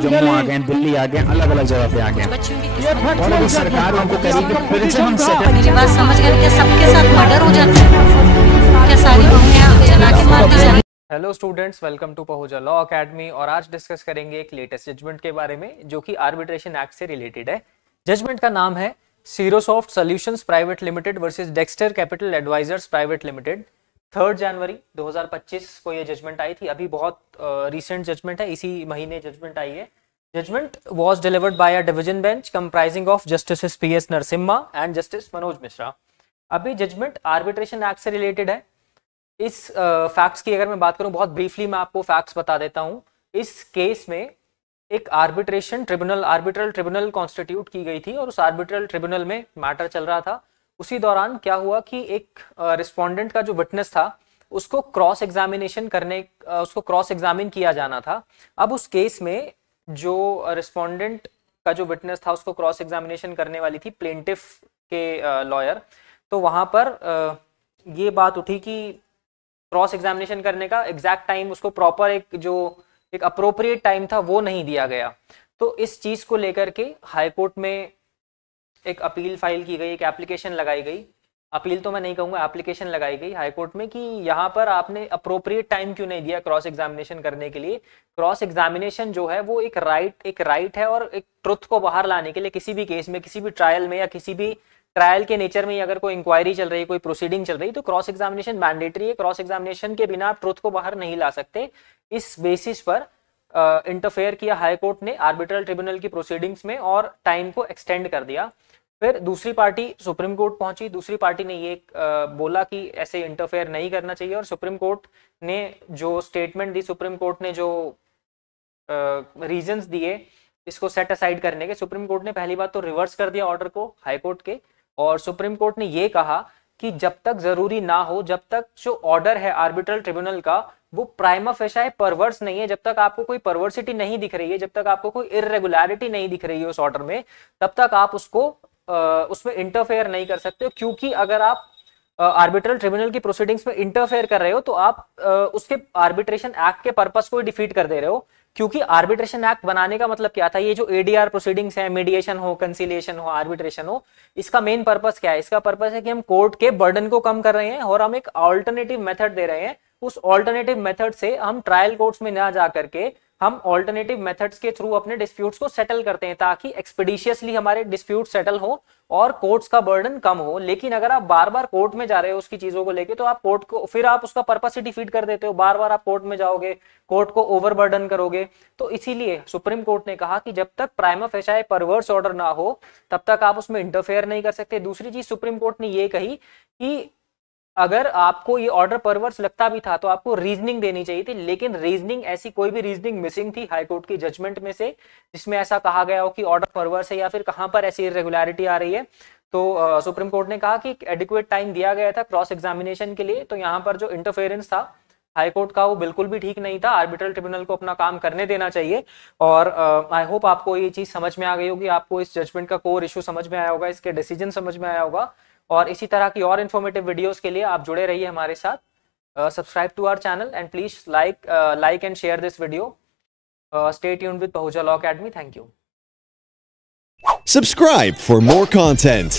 जम्मू आ गए, दिल्ली आ गए, अलग अलग जगह पे आ गए और अभी सरकार उनको करेगी प्रिजन सेटल। मेरी बात समझ गए क्या? सबके साथ मर्डर हो जाता है क्या? सारी बहुएं जला के मार दी जाती? हेलो स्टूडेंट्स, वेलकम टू पहुंचा लॉ अकेडमी। और आज डिस्कस करेंगे एक लेटेस्ट जजमेंट के बारे में जो कि आर्बिट्रेशन एक्ट से रिलेटेड है। जजमेंट का नाम है Cirosoft solutions private limited versus Dexter capital advisors private limited. 3 जनवरी 2025 को ये जजमेंट आई थी। अभी बहुत रिसेंट जजमेंट है, इसी महीने जजमेंट आई है। Judgement was delivered by a division bench comprising of Justices P.S. Narasimha and Justice Manoj Mishra. अभी जजमेंट आर्बिट्रेशन एक्ट से रिलेटेड है। इस फैक्ट्स की अगर मैं बात करूं, बहुत ब्रीफली मैं आपको फैक्ट्स बता देता हूं। इस केस में एक arbitration tribunal, arbitral tribunal constitute की गई थी और उस आर्बिट्रल ट्रिब्यूनल में मैटर चल रहा था। उसी दौरान क्या हुआ कि एक रिस्पोंडेंट का जो विटनेस था उसको क्रॉस एग्जामिनेशन करने, उसको क्रॉस एग्जामिन किया जाना था। अब उस केस में जो रिस्पोंडेंट का जो विटनेस था उसको क्रॉस एग्जामिनेशन करने वाली थी प्लेंटिफ के लॉयर। तो वहां पर ये बात उठी कि क्रॉस एग्जामिनेशन करने का एग्जैक्ट टाइम उसको प्रॉपर एक अप्रोप्रिएट टाइम था वो नहीं दिया गया। तो इस चीज को लेकर के हाई कोर्ट में एक अपील फाइल की गई, एक एप्लीकेशन लगाई गई। अपील तो मैं नहीं कहूंगा, एप्लीकेशन लगाई गई हाई कोर्ट में कि यहाँ पर आपने अप्रोप्रिएट टाइम क्यों नहीं दिया क्रॉस एग्जामिनेशन करने के लिए। क्रॉस एग्जामिनेशन जो है वो एक राइट है और एक ट्रुथ को बाहर लाने के लिए किसी भी केस में, किसी भी ट्रायल में या किसी भी ट्रायल के नेचर में अगर कोई इंक्वायरी चल रही है, कोई प्रोसीडिंग चल रही है तो क्रॉस एग्जामिनेशन मैंडेटरी है। क्रॉस एग्जामिनेशन के बिना आप ट्रुथ को बाहर नहीं ला सकते। इस बेसिस पर इंटरफेयर किया हाई कोर्ट ने आर्बिट्रल ट्रिब्यूनल की प्रोसीडिंग्स में और टाइम को एक्सटेंड कर दिया। फिर दूसरी पार्टी सुप्रीम कोर्ट पहुंची। दूसरी पार्टी ने ये बोला कि ऐसे इंटरफेयर नहीं करना चाहिए और सुप्रीम कोर्ट ने जो स्टेटमेंट दी, सुप्रीम कोर्ट ने जो रीजंस दिए इसको सेट असाइड करने के, सुप्रीम कोर्ट ने पहली बात तो रिवर्स कर दिया ऑर्डर को हाई कोर्ट के। और सुप्रीम कोर्ट ने ये कहा कि जब तक जरूरी ना हो, जब तक जो ऑर्डर है आर्बिट्रल ट्रिब्यूनल का वो प्राइमा फेशा परवर्स नहीं है, जब तक आपको कोई परवर्सिटी नहीं दिख रही है, जब तक आपको कोई इर्रेगुलरिटी नहीं दिख रही है उस ऑर्डर में, तब तक आप उसको उसमें इंटरफेयर नहीं कर सकते हो। क्योंकि अगर आप आर्बिट्रल ट्रिब्यूनल की प्रोसीडिंग्स में इंटरफेयर कर रहे हो तो आप उसके आर्बिट्रेशन एक्ट के पर्पस को डिफीट कर दे रहे हो। क्योंकि आर्बिट्रेशन एक्ट बनाने का मतलब क्या था, ये जो एडीआर प्रोसीडिंग्स है, मीडिएशन हो, कंसिलिएशन हो, आर्बिट्रेशन हो, इसका मेन पर्पस क्या है? इसका पर्पस है कि हम कोर्ट के बर्डन को कम कर रहे हैं और हम एक ऑल्टरनेटिव मेथड दे रहे हैं। उस ऑल्टरनेटिव मेथड से हम ट्रायल कोर्ट्स में ना जा करके हम ऑल्टरनेटिव मेथड्स के थ्रू अपने डिस्प्यूट्स को सेटल करते हैं ताकि एक्सपेडिशियसली हमारे डिस्प्यूट सेटल हो और कोर्ट्स का बर्डन कम हो। लेकिन अगर आप बार बार कोर्ट में जा रहे हो उसकी चीजों को लेके तो आप कोर्ट को, फिर आप उसका पर्पस ही डिफीट कर देते हो। बार बार आप कोर्ट में जाओगे, कोर्ट को ओवरबर्डन करोगे। तो इसीलिए सुप्रीम कोर्ट ने कहा कि जब तक प्राइमा फेशा परवर्स ऑर्डर ना हो तब तक आप उसमें इंटरफेयर नहीं कर सकते। दूसरी चीज सुप्रीम कोर्ट ने ये कही कि अगर आपको ये ऑर्डर परवर्स लगता भी था तो आपको रीजनिंग देनी चाहिए थी, लेकिन रीजनिंग, ऐसी कोई भी रीजनिंग मिसिंग थी हाई कोर्ट की जजमेंट में से जिसमें ऐसा कहा गया हो कि ऑर्डर परवर्स है या फिर कहां पर ऐसी इरेगुलरिटी आ रही है। तो सुप्रीम कोर्ट ने कहा कि एडिक्वेट टाइम दिया गया था क्रॉस एग्जामिनेशन के लिए। तो यहाँ पर जो इंटरफेरेंस था हाई कोर्ट का वो बिल्कुल भी ठीक नहीं था। आर्बिट्रल ट्रिब्यूनल को अपना काम करने देना चाहिए। और आई होप आपको ये चीज समझ में आ गई होगी, आपको इस जजमेंट का कोर इशू समझ में आया होगा, इसके डिसीजन समझ में आया होगा। और इसी तरह की और इन्फॉर्मेटिव वीडियोस के लिए आप जुड़े रहिए हमारे साथ। Subscribe to our channel and please like and share this video. Stay tuned with Pahuncha law academy. Thank you. Subscribe for more content.